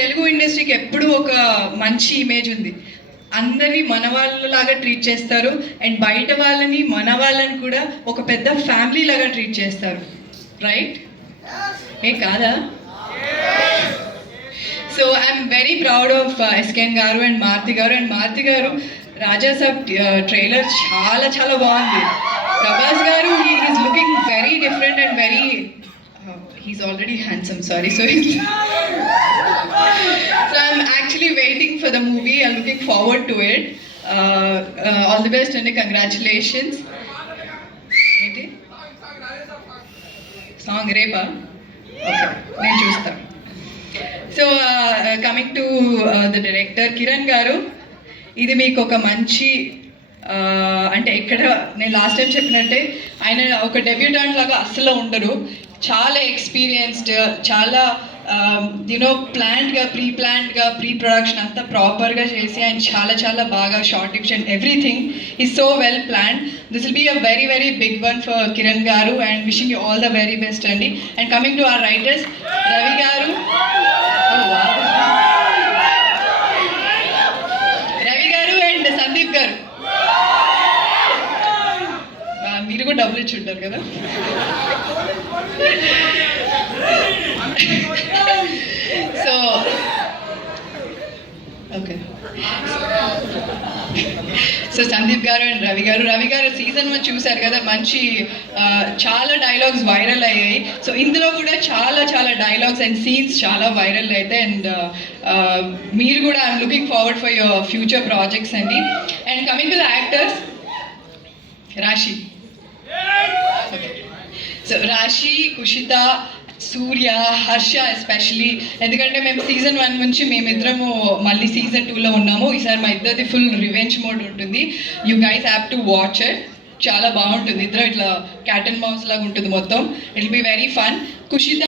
తెలుగు ఇండస్ట్రీకి ఎప్పుడూ ఒక మంచి ఇమేజ్ ఉంది. అందరినీ మన వాళ్ళలాగా ట్రీట్ చేస్తారు అండ్ బయట వాళ్ళని మన వాళ్ళని కూడా ఒక పెద్ద ఫ్యామిలీ లాగా ట్రీట్ చేస్తారు, రైట్? ఏ కాదా? So I'm very proud of SKN గారు అండ్ మారుతి గారు. అండ్ మారుతి గారు రాజా సాబ్ ట్రైలర్ చాలా చాలా బాగుంది. ప్రభాస్ గారు is looking very different and very he's already handsome, sorry. So I'm actually waiting for the movie. I'm looking forward to it. All the best and congratulations. Song Repa. Okay, నేను చూస్తాను. So coming to the director Kiran garu, ఇది మీకు ఒక మంచి అంటే ఇక్కడ నేను last time చెప్పినట్టే ఆయన ఒక డెబ్యూటాంట్ లాగా అస్సలు ఉండరు. చాలా ఎక్స్పీరియన్స్డ్, చాలా ప్లాన్డ్గా ప్రీ ప్రొడక్షన్ అంతా ప్రాపర్గా చేసి ఆయన చాలా చాలా బాగా shot division everything is so well planned. This will be a very very big one for Kiran గారు and wishing you all the very best అండి. And coming to our writers Ravi గారు, రవి గారు అండ్ సందీప్ గారు, మీరు కూడా డబ్బులు ఇచ్చి ఉంటారు కదా. సో ఓకే, సో సందీప్ గారు అండ్ రవి గారు సీజన్ 1 చూశారు కదా, మంచి చాలా డైలాగ్స్ వైరల్ అయ్యాయి. సో ఇందులో కూడా చాలా చాలా డైలాగ్స్ అండ్ సీన్స్ చాలా వైరల్ అయితే. అండ్ మీరు కూడా I'm looking forward for your future projects అండి. And coming to the actors, Raashi. So Raashi, Kushitha, Surya, Harsha especially, ఎందుకంటే మేము సీజన్ 1 నుంచి మేమిద్దరము మళ్ళీ సీజన్ 2లో ఉన్నాము. ఈసారి మా ఇద్దరిది ఫుల్ రివెంజ్ మోడ్ ఉంటుంది. You guys have to watch it. చాలా బాగుంటుంది. ఇద్దరు ఇట్లా క్యాట్ అండ్ మౌస్ లాగా ఉంటుంది మొత్తం. It will be very fun. Kushitha